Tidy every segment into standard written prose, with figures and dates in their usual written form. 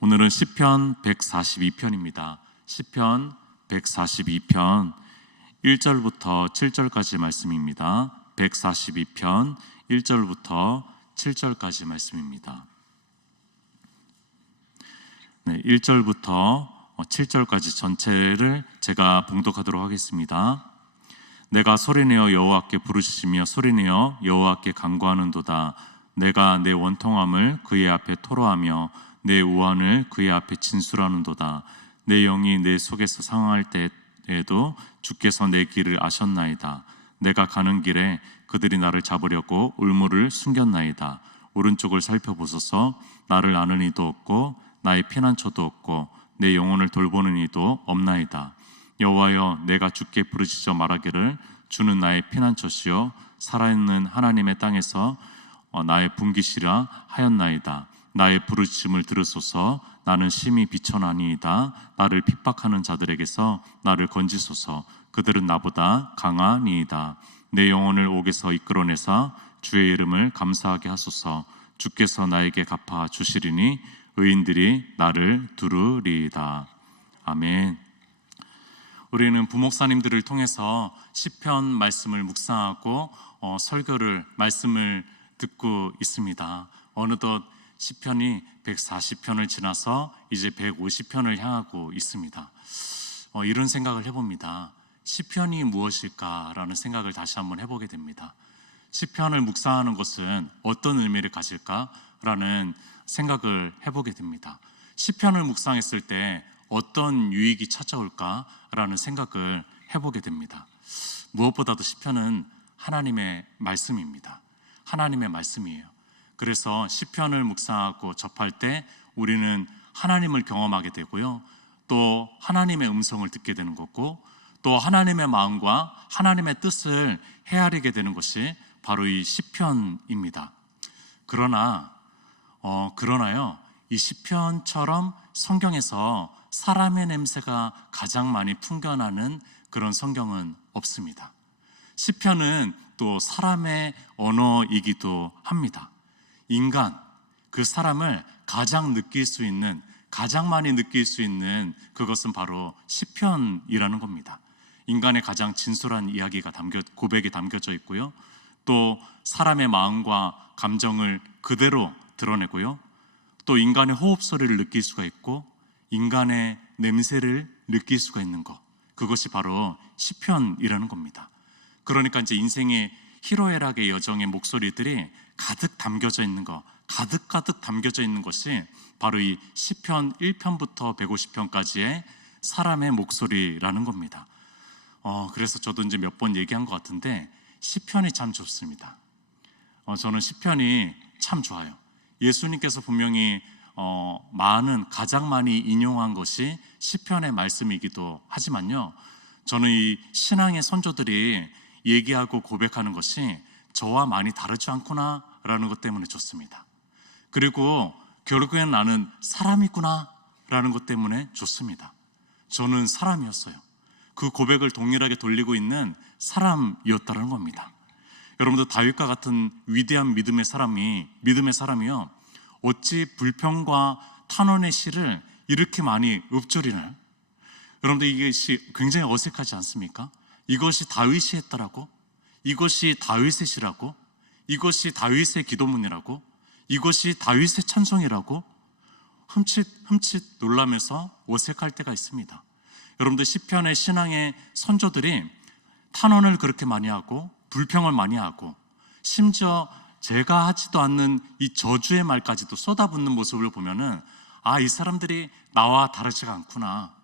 오늘은 시편 142편입니다. 시편 142편 1절부터 7절까지 말씀입니다. 142편 1절부터 7절까지 말씀입니다. 1절부터 7절까지 전체를 제가 봉독하도록 하겠습니다. 내가 소리내어 여호와께 부르짖으며 소리내어 여호와께 간구하는도다. 내가 내 원통함을 그의 앞에 토로하며 내 우환을 그의 앞에 진술하는도다. 내 영이 내 속에서 상할 때에도 주께서 내 길을 아셨나이다. 내가 가는 길에 그들이 나를 잡으려고 울무를 숨겼나이다. 오른쪽을 살펴보소서. 나를 아는 이도 없고 나의 피난처도 없고 내 영혼을 돌보는 이도 없나이다. 여호와여, 내가 주께 부르짖어 말하기를 주는 나의 피난처시요 살아있는 하나님의 땅에서 나의 분기시라 하였나이다. 나의 부르짖음을 들으소서. 나는 심히 비천하니이다. 나를 핍박하는 자들에게서 나를 건지소서. 그들은 나보다 강하니이다. 내 영혼을 옥에서 이끌어내사 주의 이름을 감사하게 하소서. 주께서 나에게 갚아 주시리니 의인들이 나를 두르리이다. 아멘. 우리는 부목사님들을 통해서 시편 말씀을 묵상하고 설교를 말씀을 듣고 있습니다. 어느덧 시편이 140편을 지나서 이제 150편을 향하고 있습니다. 이런 생각을 해봅니다. 시편이 무엇일까라는 생각을 다시 한번 해보게 됩니다. 시편을 묵상하는 것은 어떤 의미를 가질까라는 생각을 해보게 됩니다. 시편을 묵상했을 때 어떤 유익이 찾아올까라는 생각을 해보게 됩니다. 무엇보다도 시편은 하나님의 말씀입니다. 하나님의 말씀이에요. 그래서 시편을 묵상하고 접할 때 우리는 하나님을 경험하게 되고요, 또 하나님의 음성을 듣게 되는 거고, 또 하나님의 마음과 하나님의 뜻을 헤아리게 되는 것이 바로 이 시편입니다. 그러나요, 이 시편처럼 성경에서 사람의 냄새가 가장 많이 풍겨나는 그런 성경은 없습니다. 시편은 또 사람의 언어이기도 합니다. 인간, 그 사람을 가장 많이 느낄 수 있는 그것은 바로 시편이라는 겁니다. 인간의 가장 진솔한 이야기가 고백이 담겨져 있고요, 또 사람의 마음과 감정을 그대로 드러내고요, 또 인간의 호흡 소리를 느낄 수가 있고 인간의 냄새를 느낄 수가 있는 것, 그것이 바로 시편이라는 겁니다. 그러니까 이제 인생의 희로애락의 여정의 목소리들이 가득 담겨져 있는 것, 가득 담겨져 있는 것이 바로 이 시편 1편부터 150편까지의 사람의 목소리라는 겁니다. 그래서 저도 이제 몇 번 얘기한 것 같은데 시편이 참 좋습니다. 저는 시편이 참 좋아요. 예수님께서 분명히 가장 많이 인용한 것이 시편의 말씀이기도 하지만요, 저는 이 신앙의 선조들이 얘기하고 고백하는 것이 저와 많이 다르지 않구나 라는 것 때문에 좋습니다. 그리고 결국엔 나는 사람이구나 라는 것 때문에 좋습니다. 저는 사람이었어요. 그 고백을 동일하게 돌리고 있는 사람이었다는 겁니다. 여러분들, 다윗과 같은 위대한 믿음의 사람이요, 어찌 불평과 탄원의 시를 이렇게 많이 읊조리나요? 여러분들, 이것이 굉장히 어색하지 않습니까? 이것이 다윗이 했다라고? 이것이 다윗의 시라고? 이것이 다윗의 기도문이라고? 이것이 다윗의 찬송이라고? 흠칫 놀라면서 어색할 때가 있습니다. 여러분들, 시편의 신앙의 선조들이 탄원을 그렇게 많이 하고 불평을 많이 하고 심지어 제가 하지도 않는 이 저주의 말까지도 쏟아붓는 모습을 보면은, 이 사람들이 나와 다르지가 않구나,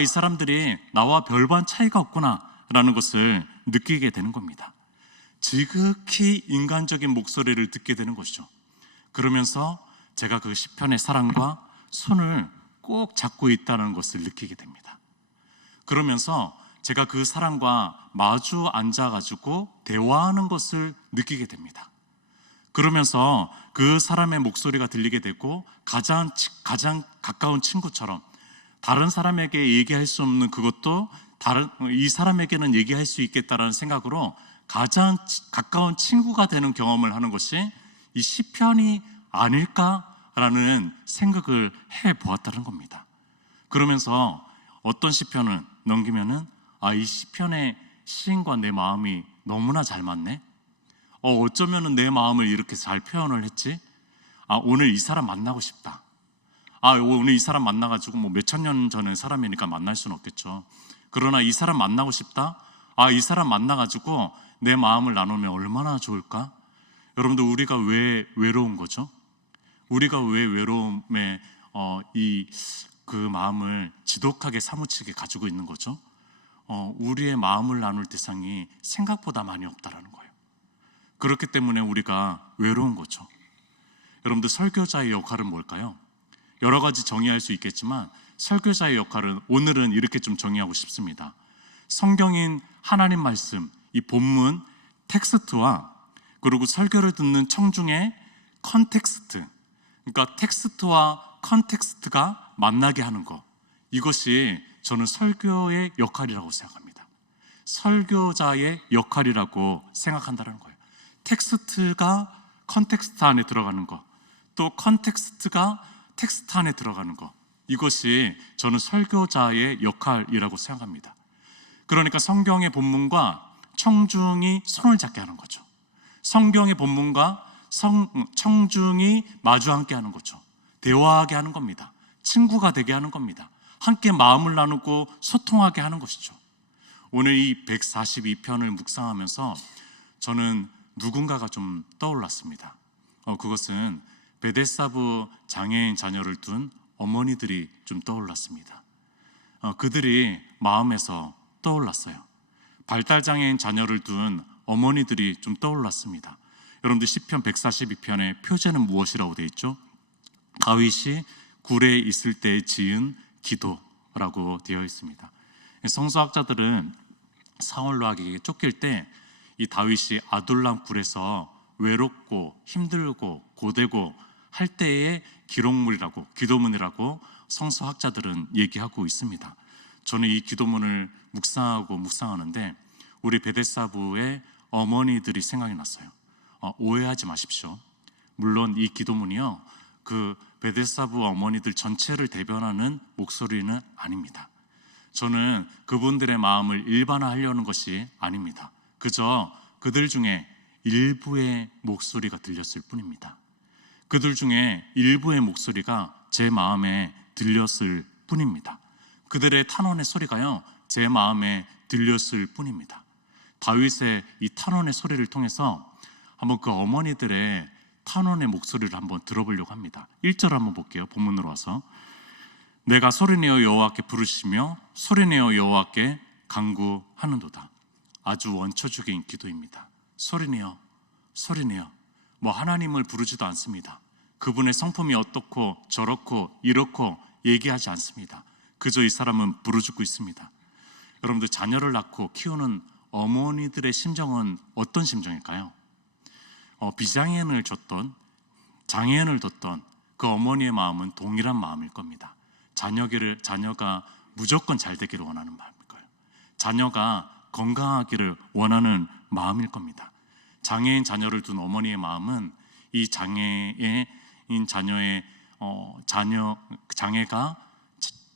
이 사람들이 나와 별반 차이가 없구나 라는 것을 느끼게 되는 겁니다. 지극히 인간적인 목소리를 듣게 되는 것이죠. 그러면서 제가 그 시편의 사랑과 손을 꼭 잡고 있다는 것을 느끼게 됩니다. 그러면서 제가 그 사람과 마주 앉아가지고 대화하는 것을 느끼게 됩니다. 그러면서 그 사람의 목소리가 들리게 되고 가장 가까운 친구처럼, 다른 사람에게 얘기할 수 없는 그것도 이 사람에게는 얘기할 수 있겠다라는 생각으로 가장 가까운 친구가 되는 경험을 하는 것이 이 시편이 아닐까 라는 생각을 해 보았다는 겁니다. 그러면서 어떤 시편을 넘기면은 이 시편의 시인과 내 마음이 너무나 잘 맞네. 어쩌면은 내 마음을 이렇게 잘 표현을 했지. 오늘 이 사람 만나고 싶다. 오늘 이 사람 만나가지고 뭐 몇천 년 전의 사람이니까 만날 수는 없겠죠. 그러나 이 사람 만나고 싶다. 이 사람 만나가지고 내 마음을 나누면 얼마나 좋을까? 여러분들, 우리가 왜 외로운 거죠? 우리가 왜 외로움에 그 마음을 지독하게 사무치게 가지고 있는 거죠? 우리의 마음을 나눌 대상이 생각보다 많이 없다라는 거예요. 그렇기 때문에 우리가 외로운 거죠. 여러분들, 설교자의 역할은 뭘까요? 여러 가지 정의할 수 있겠지만 설교자의 역할은 오늘은 이렇게 좀 정의하고 싶습니다. 성경인 하나님 말씀, 이 본문 텍스트와 그리고 설교를 듣는 청중의 컨텍스트, 그러니까 텍스트와 컨텍스트가 만나게 하는 것, 이것이 저는 설교의 역할이라고 생각합니다. 설교자의 역할이라고 생각한다는 거예요. 텍스트가 컨텍스트 안에 들어가는 것, 또 컨텍스트가 텍스트 안에 들어가는 것, 이것이 저는 설교자의 역할이라고 생각합니다. 그러니까 성경의 본문과 청중이 손을 잡게 하는 거죠. 성경의 본문과 청중이 마주 앉게 하는 거죠. 대화하게 하는 겁니다. 친구가 되게 하는 겁니다. 함께 마음을 나누고 소통하게 하는 것이죠. 오늘 이 142편을 묵상하면서 저는 누군가가 좀 떠올랐습니다. 그것은 베데사부 장애인 자녀를 둔 어머니들이 좀 떠올랐습니다. 그들이 마음에서 떠올랐어요. 발달장애인 자녀를 둔 어머니들이 좀 떠올랐습니다. 여러분들, 시편 142편의 표제는 무엇이라고 되어 있죠? 다윗이 굴에 있을 때 지은 기도라고 되어 있습니다. 성서학자들은 사울로 하기에 쫓길 때 이 다윗이 아둘람 굴에서 외롭고 힘들고 고되고 할 때의 기록물이라고, 기도문이라고 성서학자들은 얘기하고 있습니다. 저는 이 기도문을 묵상하는데 우리 베데사부의 어머니들이 생각이 났어요. 오해하지 마십시오. 물론 이 기도문이요, 그 베데사부 어머니들 전체를 대변하는 목소리는 아닙니다. 저는 그분들의 마음을 일반화하려는 것이 아닙니다. 그저 그들 중에 일부의 목소리가 들렸을 뿐입니다. 그들 중에 일부의 목소리가 제 마음에 들렸을 뿐입니다. 그들의 탄원의 소리가요, 제 마음에 들렸을 뿐입니다. 다윗의 이 탄원의 소리를 통해서 한번 그 어머니들의 탄원의 목소리를 한번 들어보려고 합니다. 1절 한번 볼게요. 본문으로 와서, 내가 소리내어 여호와께 부르시며 소리내어 여호와께 간구하는도다. 아주 원초적인 기도입니다. 소리내어 뭐 하나님을 부르지도 않습니다. 그분의 성품이 어떻고 저렇고 이렇고 얘기하지 않습니다. 그저 이 사람은 부르짖고 있습니다. 여러분들, 자녀를 낳고 키우는 어머니들의 심정은 어떤 심정일까요? 비장애인을 줬던, 장애인을 뒀던 그 어머니의 마음은 동일한 마음일 겁니다. 자녀가 무조건 잘 되기를 원하는 마음일 거예요. 자녀가 건강하기를 원하는 마음일 겁니다. 장애인 자녀를 둔 어머니의 마음은 이 장애인 자녀의 장애가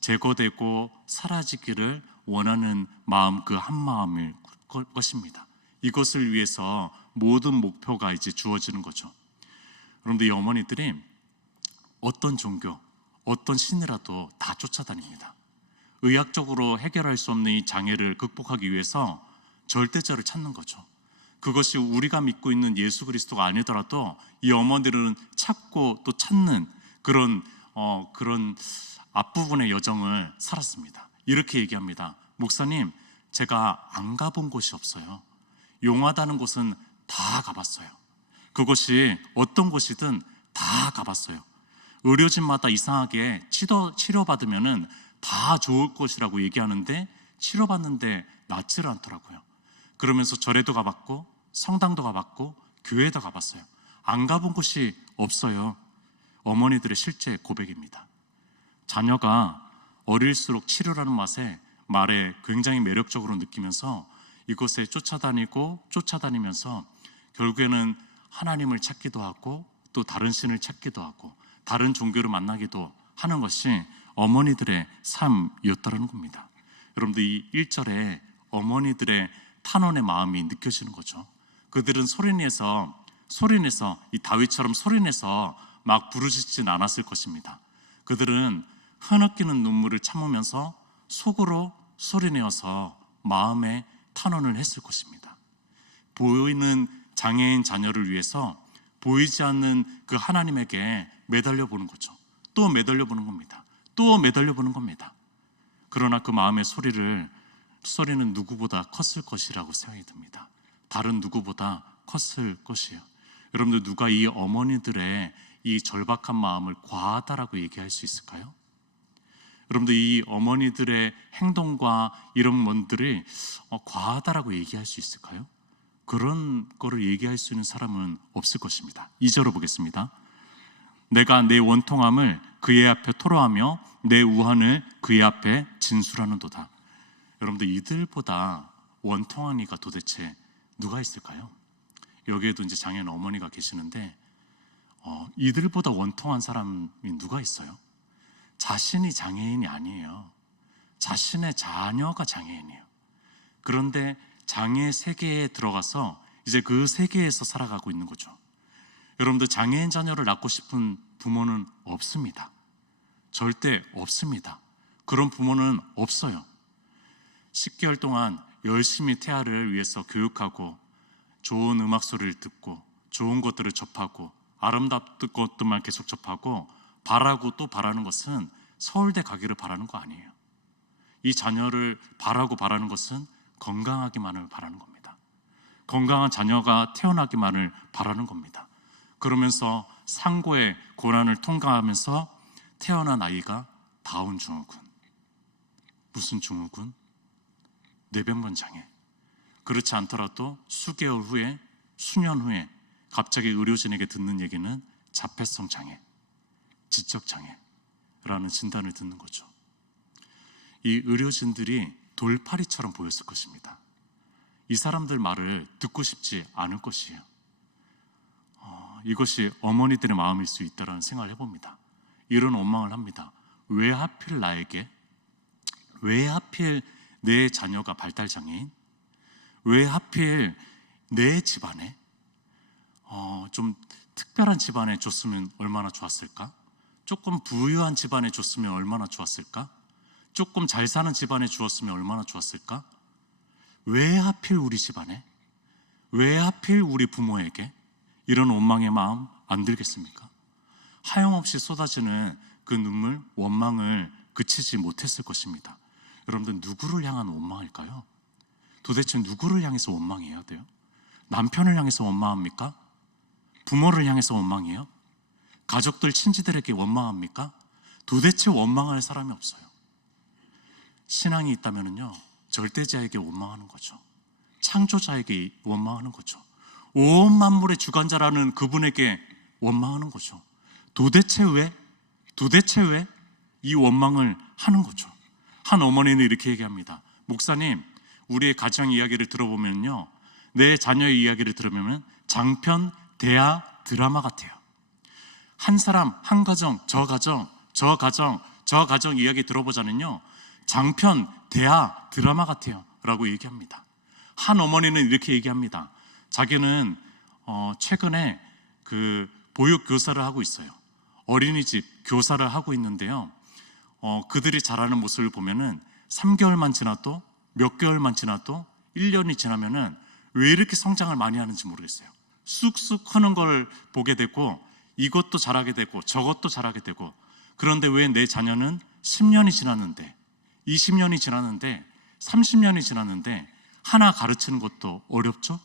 제거되고 사라지기를 원하는 마음, 그 한 마음일 것입니다. 이것을 위해서 모든 목표가 이제 주어지는 거죠. 여러분들, 이 어머니들이 어떤 종교, 어떤 신이라도 다 쫓아다닙니다. 의학적으로 해결할 수 없는 이 장애를 극복하기 위해서 절대자를 찾는 거죠. 그것이 우리가 믿고 있는 예수 그리스도가 아니더라도 이 어머니들은 찾고 또 찾는 그런 앞부분의 여정을 살았습니다. 이렇게 얘기합니다. 목사님, 제가 안 가본 곳이 없어요. 용하다는 곳은 다 가봤어요. 그것이 어떤 곳이든 다 가봤어요. 의료진마다 이상하게 치료받으면은 다 좋을 것이라고 얘기하는데 치료받는데 낫지를 않더라고요. 그러면서 절에도 가봤고 성당도 가봤고 교회도 가봤어요. 안 가본 곳이 없어요. 어머니들의 실제 고백입니다. 자녀가 어릴수록 치료라는 말에 굉장히 매력적으로 느끼면서 이곳에 쫓아다니면서 결국에는 하나님을 찾기도 하고 또 다른 신을 찾기도 하고 다른 종교를 만나기도 하는 것이 어머니들의 삶이었다는 겁니다. 여러분들 이 1절에 어머니들의 탄원의 마음이 느껴지는 거죠. 그들은 소리내서 이 다윗처럼 소리내서 막 부르짖진 않았을 것입니다. 그들은 흐느끼는 눈물을 참으면서 속으로 소리내어서 마음의 탄원을 했을 것입니다. 보이는 장애인 자녀를 위해서 보이지 않는 그 하나님에게 매달려 보는 거죠. 또 매달려 보는 겁니다. 또 매달려 보는 겁니다. 그러나 그 마음의 소리는 누구보다 컸을 것이라고 생각이 듭니다. 다른 누구보다 컸을 것이에요. 여러분들 누가 이 어머니들의 이 절박한 마음을 과하다라고 얘기할 수 있을까요? 여러분들 이 어머니들의 행동과 이런 것들이 과하다라고 얘기할 수 있을까요? 그런 거를 얘기할 수 있는 사람은 없을 것입니다. 2절을 보겠습니다. 내가 내 원통함을 그의 앞에 토로하며 내 우환을 그의 앞에 진술하는도다. 여러분들 이들보다 원통한 이가 도대체 누가 있을까요? 여기에도 이제 장애인 어머니가 계시는데 이들보다 원통한 사람이 누가 있어요? 자신이 장애인이 아니에요. 자신의 자녀가 장애인이에요. 그런데 장애 세계에 들어가서 이제 그 세계에서 살아가고 있는 거죠. 여러분들 장애인 자녀를 낳고 싶은 부모는 없습니다. 절대 없습니다. 그런 부모는 없어요. 10개월 동안 열심히 태아를 위해서 교육하고 좋은 음악 소리를 듣고 좋은 것들을 접하고 아름답던 것들만 계속 접하고 바라고 또 바라는 것은 서울대 가기를 바라는 거 아니에요. 이 자녀를 바라는 것은 건강하기만을 바라는 겁니다. 건강한 자녀가 태어나기만을 바라는 겁니다. 그러면서 상고의 고난을 통과하면서 태어난 아이가 다운 증후군. 무슨 증후군? 뇌변변 장애. 그렇지 않더라도 수개월 후에, 수년 후에 갑자기 의료진에게 듣는 얘기는 자폐성 장애, 지적 장애라는 진단을 듣는 거죠. 이 의료진들이 돌팔이처럼 보였을 것입니다. 이 사람들 말을 듣고 싶지 않을 것이에요. 이것이 어머니들의 마음일 수 있다는 생각을 해봅니다. 이런 원망을 합니다. 왜 하필 나에게? 왜 하필 내 자녀가 발달장애인? 왜 하필 내 집안에? 좀 특별한 집안에 줬으면 얼마나 좋았을까? 조금 부유한 집안에 줬으면 얼마나 좋았을까? 조금 잘 사는 집안에 주었으면 얼마나 좋았을까? 왜 하필 우리 집안에? 왜 하필 우리 부모에게? 이런 원망의 마음 안 들겠습니까? 하염없이 쏟아지는 그 눈물, 원망을 그치지 못했을 것입니다. 여러분들 누구를 향한 원망일까요? 도대체 누구를 향해서 원망해야 돼요? 남편을 향해서 원망합니까? 부모를 향해서 원망해요? 가족들, 친지들에게 원망합니까? 도대체 원망할 사람이 없어요. 신앙이 있다면요, 절대자에게 원망하는 거죠. 창조자에게 원망하는 거죠. 온 만물의 주관자라는 그분에게 원망하는 거죠. 도대체 왜 이 원망을 하는 거죠. 한 어머니는 이렇게 얘기합니다. 목사님, 우리의 가정 이야기를 들어보면요, 내 자녀의 이야기를 들으면 장편 대하 드라마 같아요. 한 사람, 한 가정, 저 가정 이야기 들어보자면요, 장편 대하 드라마 같아요 라고 얘기합니다. 한 어머니는 이렇게 얘기합니다. 자기는 최근에 그 보육 교사를 하고 있어요. 어린이집 교사를 하고 있는데요, 그들이 자라는 모습을 보면은 3개월만 지나도, 몇 개월만 지나도, 1년이 지나면은 왜 이렇게 성장을 많이 하는지 모르겠어요. 쑥쑥 크는 걸 보게 되고, 이것도 잘하게 되고 저것도 잘하게 되고. 그런데 왜 내 자녀는 10년이 지났는데, 20년이 지났는데, 30년이 지났는데 하나 가르치는 것도 어렵죠?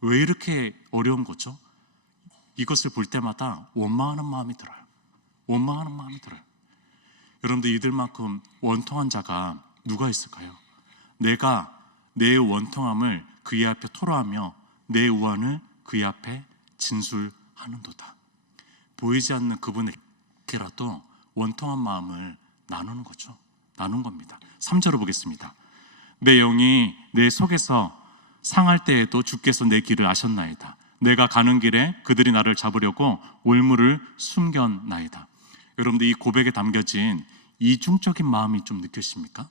왜 이렇게 어려운 거죠? 이것을 볼 때마다 원망하는 마음이 들어요. 원망하는 마음이 들어요. 여러분들, 이들만큼 원통한 자가 누가 있을까요? 내가 내 원통함을 그의 앞에 토로하며 내 우환을 그의 앞에 진술하는도다. 보이지 않는 그분에게라도 원통한 마음을 나누는 거죠. 나눈 겁니다. 3절을 보겠습니다. 내 영이 내 속에서 상할 때에도 주께서 내 길을 아셨나이다. 내가 가는 길에 그들이 나를 잡으려고 올무를 숨겼나이다. 여러분들, 이 고백에 담겨진 이중적인 마음이 좀 느껴지십니까?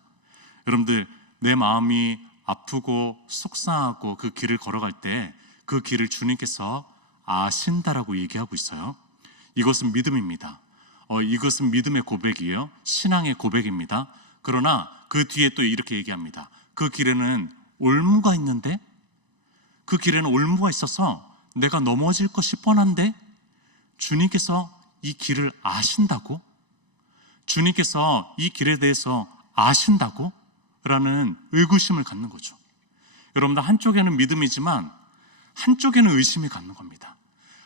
여러분들, 내 마음이 아프고 속상하고 그 길을 걸어갈 때 그 길을 주님께서 아신다라고 얘기하고 있어요. 이것은 믿음입니다. 이것은 믿음의 고백이에요. 신앙의 고백입니다. 그러나 그 뒤에 또 이렇게 얘기합니다. 그 길에는 올무가 있는데, 그 길에는 올무가 있어서 내가 넘어질 것이 뻔한데 주님께서 이 길을 아신다고? 주님께서 이 길에 대해서 아신다고? 라는 의구심을 갖는 거죠. 여러분들, 한쪽에는 믿음이지만 한쪽에는 의심이 갖는 겁니다.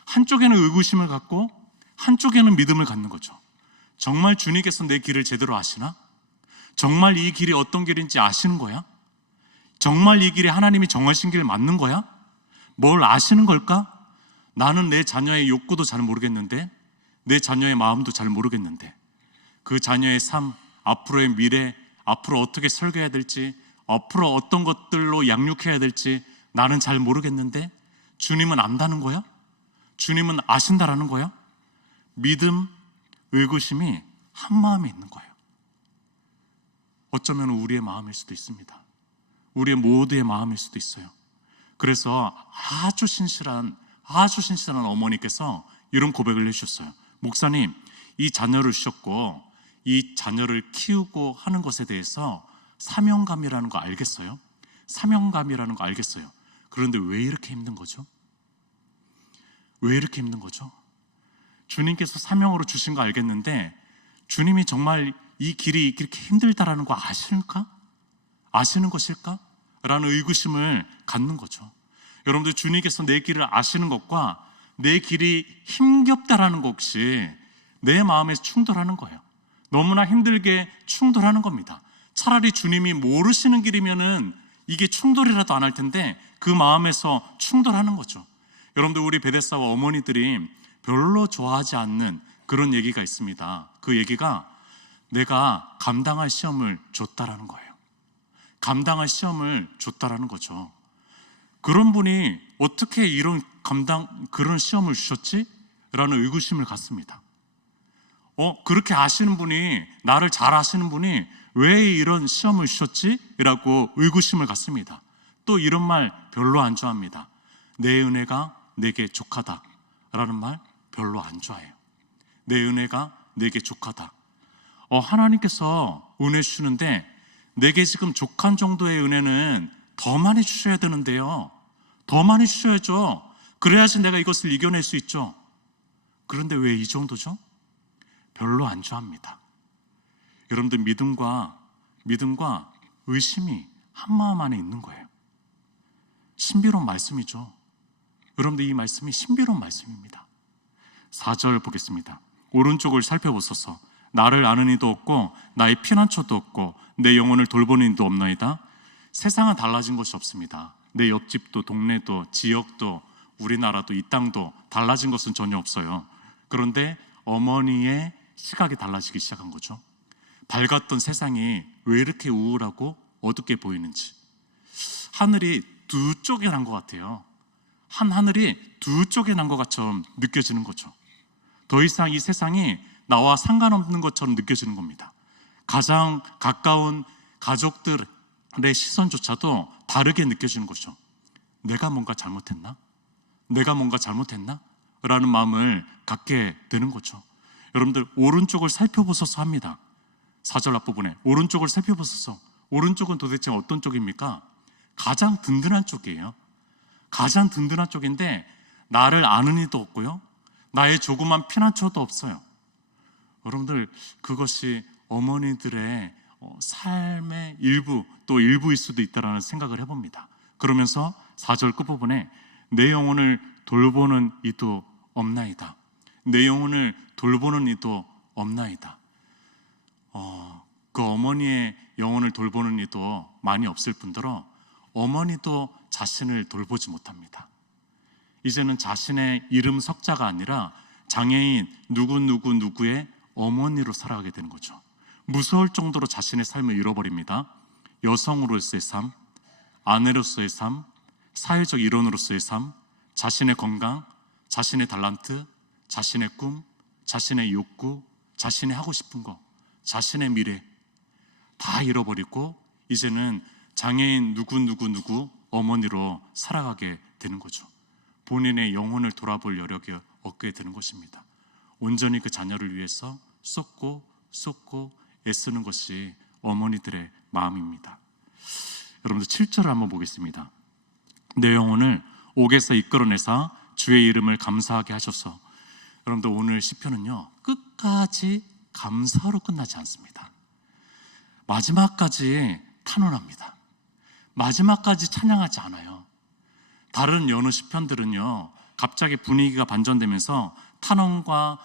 한쪽에는 의구심을 갖고 한쪽에는 믿음을 갖는 거죠. 정말 주님께서 내 길을 제대로 아시나? 정말 이 길이 어떤 길인지 아시는 거야? 정말 이 길이 하나님이 정하신 길 맞는 거야? 뭘 아시는 걸까? 나는 내 자녀의 욕구도 잘 모르겠는데, 내 자녀의 마음도 잘 모르겠는데, 그 자녀의 삶, 앞으로의 미래, 앞으로 어떻게 설계해야 될지, 앞으로 어떤 것들로 양육해야 될지 나는 잘 모르겠는데 주님은 안다는 거야? 주님은 아신다라는 거야? 믿음, 의구심이 한 마음에 있는 거예요. 어쩌면 우리의 마음일 수도 있습니다. 우리의 모두의 마음일 수도 있어요. 그래서 아주 신실한 어머니께서 이런 고백을 해주셨어요. 목사님, 이 자녀를 주셨고 이 자녀를 키우고 하는 것에 대해서 사명감이라는 거 알겠어요? 사명감이라는 거 알겠어요. 그런데 왜 이렇게 힘든 거죠? 왜 이렇게 힘든 거죠? 주님께서 사명으로 주신 거 알겠는데 주님이 정말 이 길이 그렇게 힘들다라는 거 아실까? 아시는 것일까? 라는 의구심을 갖는 거죠. 여러분들, 주님께서 내 길을 아시는 것과 내 길이 힘겹다라는 것이 내 마음에서 충돌하는 거예요. 너무나 힘들게 충돌하는 겁니다. 차라리 주님이 모르시는 길이면은 이게 충돌이라도 안 할 텐데 그 마음에서 충돌하는 거죠. 여러분들, 우리 베데스다와 어머니들이 별로 좋아하지 않는 그런 얘기가 있습니다. 그 얘기가 내가 감당할 시험을 줬다라는 거예요. 감당할 시험을 줬다라는 거죠. 그런 분이 어떻게 그런 시험을 주셨지? 라는 의구심을 갖습니다. 그렇게 아시는 분이, 나를 잘 아시는 분이 왜 이런 시험을 주셨지? 라고 의구심을 갖습니다. 또 이런 말 별로 안 좋아합니다. 내 은혜가 내게 족하다 라는 말 별로 안 좋아해요. 내 은혜가 내게 족하다. 하나님께서 은혜 주시는데 내게 지금 족한 정도의 은혜는 더 많이 주셔야 되는데요. 더 많이 주셔야죠. 그래야지 내가 이것을 이겨낼 수 있죠. 그런데 왜 이 정도죠? 별로 안 좋아합니다. 여러분들, 믿음과 의심이 한마음 안에 있는 거예요. 신비로운 말씀이죠. 여러분들, 이 말씀이 신비로운 말씀입니다. 4절 보겠습니다. 오른쪽을 살펴보소서. 나를 아는 이도 없고 나의 피난처도 없고 내 영혼을 돌보는 이도 없나이다. 세상은 달라진 것이 없습니다. 내 옆집도 동네도 지역도 우리나라도 이 땅도 달라진 것은 전혀 없어요. 그런데 어머니의 시각이 달라지기 시작한 거죠. 밝았던 세상이 왜 이렇게 우울하고 어둡게 보이는지. 하늘이 두 쪽에 난 것 같아요. 하늘이 두 쪽에 난 것처럼 느껴지는 거죠. 더 이상 이 세상이 나와 상관없는 것처럼 느껴지는 겁니다. 가장 가까운 가족들의 시선조차도 다르게 느껴지는 거죠. 내가 뭔가 잘못했나? 내가 뭔가 잘못했나? 라는 마음을 갖게 되는 거죠. 여러분들, 오른쪽을 살펴보소서 합니다. 4절 앞부분에 오른쪽을 살펴보소서. 오른쪽은 도대체 어떤 쪽입니까? 가장 든든한 쪽이에요. 가장 든든한 쪽인데 나를 아는 이도 없고요, 나의 조그만 피난처도 없어요. 여러분들, 그것이 어머니들의 삶의 또 일부일 수도 있다라는 생각을 해봅니다. 그러면서 4절 끝부분에 내 영혼을 돌보는 이도 없나이다. 내 영혼을 돌보는 이도 없나이다. 그 어머니의 영혼을 돌보는 이도 많이 없을 뿐더러 어머니도 자신을 돌보지 못합니다. 이제는 자신의 이름 석자가 아니라 장애인 누구의 어머니로 살아가게 되는 거죠. 무서울 정도로 자신의 삶을 잃어버립니다. 여성으로서의 삶, 아내로서의 삶, 사회적 일원으로서의 삶, 자신의 건강, 자신의 달란트, 자신의 꿈, 자신의 욕구, 자신의 하고 싶은 거, 자신의 미래 다 잃어버리고 이제는 장애인 누구 어머니로 살아가게 되는 거죠. 본인의 영혼을 돌아볼 여력이 없게 되는 것입니다. 온전히 그 자녀를 위해서 쏟고 애쓰는 것이 어머니들의 마음입니다. 여러분들 7절을 한번 보겠습니다. 내 영혼을 옥에서 이끌어내사 주의 이름을 감사하게 하셔서. 여러분들 오늘 시편은요 끝까지 감사로 끝나지 않습니다. 마지막까지 탄원합니다. 마지막까지 찬양하지 않아요. 다른 여느 시편들은요 갑자기 분위기가 반전되면서 탄원과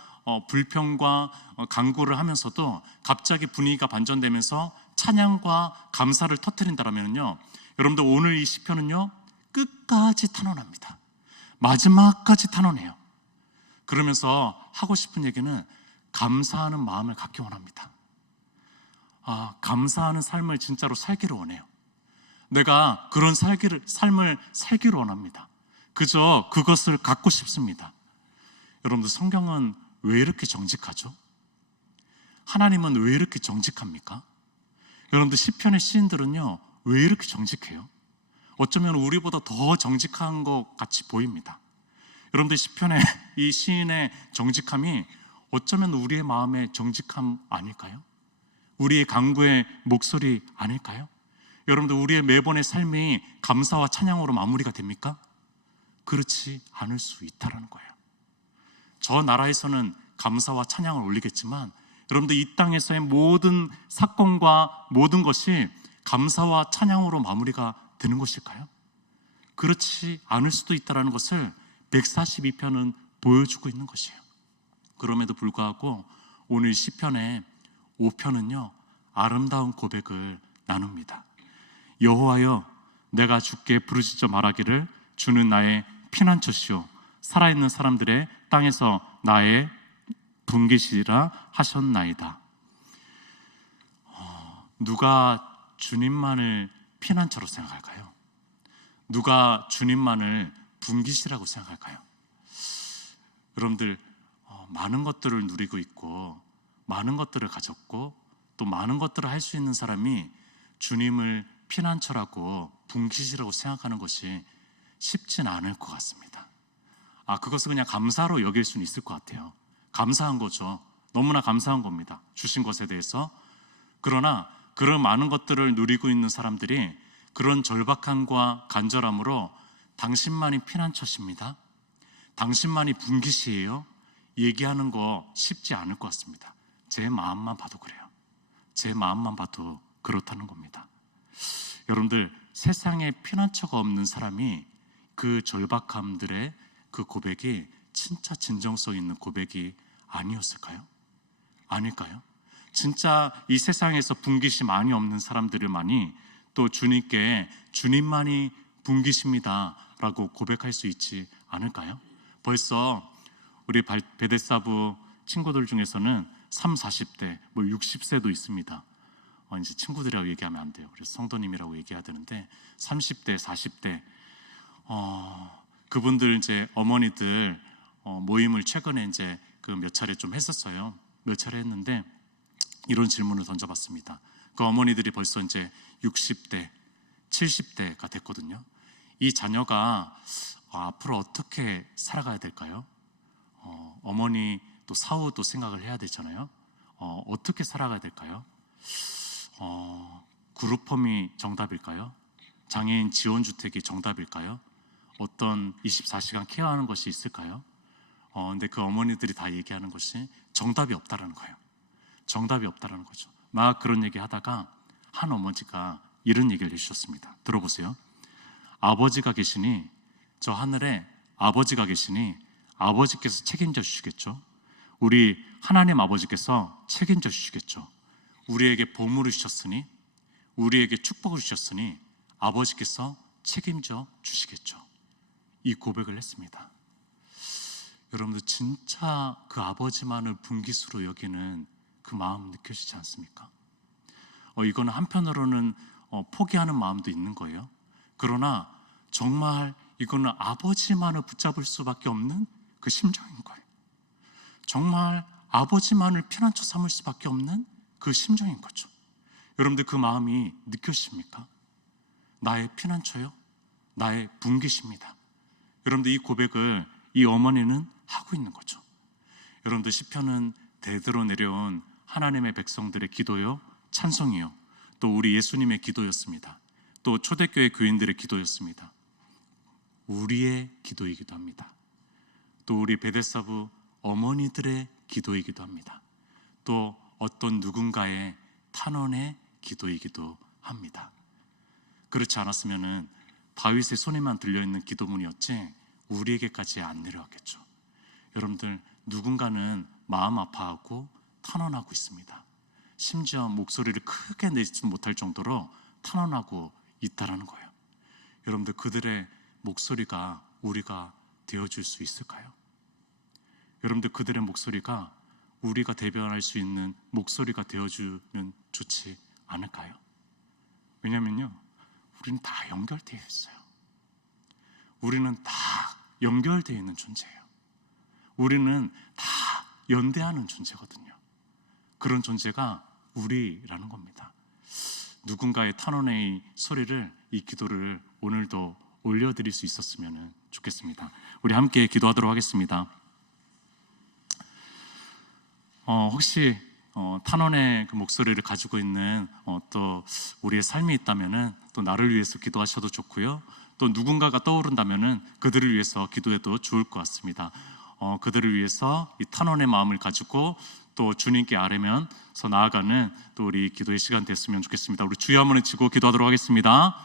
불평과 간구를 하면서도 갑자기 분위기가 반전되면서 찬양과 감사를 터뜨린다면요, 여러분들 오늘 이 시편은요 끝까지 탄원합니다. 마지막까지 탄원해요. 그러면서 하고 싶은 얘기는 감사하는 마음을 갖기 원합니다. 감사하는 삶을 진짜로 살기를 원해요. 내가 그런 삶을 살기를 원합니다. 그저 그것을 갖고 싶습니다. 여러분들 성경은 왜 이렇게 정직하죠? 하나님은 왜 이렇게 정직합니까? 여러분들 시편의 시인들은요 왜 이렇게 정직해요? 어쩌면 우리보다 더 정직한 것 같이 보입니다. 여러분들 시편의 이 시인의 정직함이 어쩌면 우리의 마음의 정직함 아닐까요? 우리의 간구의 목소리 아닐까요? 여러분들 우리의 매번의 삶이 감사와 찬양으로 마무리가 됩니까? 그렇지 않을 수 있다는 거예요. 저 나라에서는 감사와 찬양을 올리겠지만 여러분들 이 땅에서의 모든 사건과 모든 것이 감사와 찬양으로 마무리가 되는 것일까요? 그렇지 않을 수도 있다는 것을 142편은 보여주고 있는 것이에요. 그럼에도 불구하고 오늘 시편의 5편은요 아름다운 고백을 나눕니다. 여호와여, 내가 주께 부르짖어 말하기를 주는 나의 피난처시오 살아있는 사람들의 땅에서 나의 분깃이라 하셨나이다. 누가 주님만을 피난처로 생각할까요? 누가 주님만을 분깃이라고 생각할까요? 여러분들 많은 것들을 누리고 있고 많은 것들을 가졌고 또 많은 것들을 할 수 있는 사람이 주님을 피난처라고 분깃이라고 생각하는 것이 쉽진 않을 것 같습니다. 그것을 그냥 감사로 여길 수는 있을 것 같아요. 감사한 거죠. 너무나 감사한 겁니다. 주신 것에 대해서. 그러나 그런 많은 것들을 누리고 있는 사람들이 그런 절박함과 간절함으로 당신만이 피난처십니다, 당신만이 분깃이에요 얘기하는 거 쉽지 않을 것 같습니다. 제 마음만 봐도 그래요. 제 마음만 봐도 그렇다는 겁니다. 여러분들 세상에 피난처가 없는 사람이 그 절박함들의 그 고백이 진짜 진정성 있는 고백이 아니었을까요? 아닐까요? 진짜 이 세상에서 분깃이 많이 없는 사람들만이 또 주님께 주님만이 분깃입니다 라고 고백할 수 있지 않을까요? 벌써 우리 베데사부 친구들 중에서는 30, 40대, 60세도 있습니다. 이제 친구들이라고 얘기하면 안 돼요. 그래서 성도님이라고 얘기해야 되는데 30대, 40대 그분들 이제 어머니들 모임을 최근에 이제 그 몇 차례 좀 했었어요. 몇 차례 했는데 이런 질문을 던져봤습니다. 그 어머니들이 벌써 이제 60대, 70대가 됐거든요. 이 자녀가 앞으로 어떻게 살아가야 될까요? 어머니 또 사후도 생각을 해야 되잖아요. 어떻게 살아가야 될까요? 그룹홈이 정답일까요? 장애인 지원주택이 정답일까요? 어떤 24시간 케어하는 것이 있을까요? 근데 그 어머니들이 다 얘기하는 것이 정답이 없다라는 거예요. 정답이 없다라는 거죠. 막 그런 얘기 하다가 한 어머니가 이런 얘기를 해주셨습니다. 들어보세요. 아버지가 계시니, 저 하늘에 아버지가 계시니 아버지께서 책임져 주시겠죠. 우리 하나님 아버지께서 책임져 주시겠죠. 우리에게 보물을 주셨으니, 우리에게 축복을 주셨으니 아버지께서 책임져 주시겠죠. 이 고백을 했습니다. 여러분들 진짜 그 아버지만을 분깃으로 여기는 그 마음 느껴지지 않습니까? 이거는 한편으로는 포기하는 마음도 있는 거예요. 그러나 정말 이거는 아버지만을 붙잡을 수밖에 없는 그 심정인 거예요. 정말 아버지만을 피난처 삼을 수밖에 없는 그 심정인 거죠. 여러분들 그 마음이 느껴지십니까? 나의 피난처요? 나의 분기십니다. 여러분들 이 고백을 이 어머니는 하고 있는 거죠. 여러분들 시편은 대대로 내려온 하나님의 백성들의 기도요, 찬송이요, 또 우리 예수님의 기도였습니다. 또 초대교회 교인들의 기도였습니다. 우리의 기도이기도 합니다. 또 우리 베데사부 어머니들의 기도이기도 합니다. 또 어떤 누군가의 탄원의 기도이기도 합니다. 그렇지 않았으면은 다윗의 손에만 들려있는 기도문이었지 우리에게까지 안 내려왔겠죠. 여러분들 누군가는 마음 아파하고 탄원하고 있습니다. 심지어 목소리를 크게 내지 못할 정도로 탄원하고 있다라는 거예요. 여러분들 그들의 목소리가 우리가 되어줄 수 있을까요? 여러분들 그들의 목소리가 우리가 대변할 수 있는 목소리가 되어주면 좋지 않을까요? 왜냐면요, 우리는 다 연결되어 있어요. 우리는 다 연결되어 있는 존재예요. 우리는 다 연대하는 존재거든요. 그런 존재가 우리라는 겁니다. 누군가의 탄원의 소리를, 이 기도를 오늘도 올려드릴 수 있었으면 좋겠습니다. 우리 함께 기도하도록 하겠습니다. 혹시 탄원의 그 목소리를 가지고 있는 또 우리의 삶이 있다면은 또 나를 위해서 기도하셔도 좋고요. 또 누군가가 떠오른다면은 그들을 위해서 기도해도 좋을 것 같습니다. 그들을 위해서 이 탄원의 마음을 가지고 또 주님께 아뢰면서 나아가는 또 우리 기도의 시간 됐으면 좋겠습니다. 우리 주여 한번 외치고 기도하도록 하겠습니다.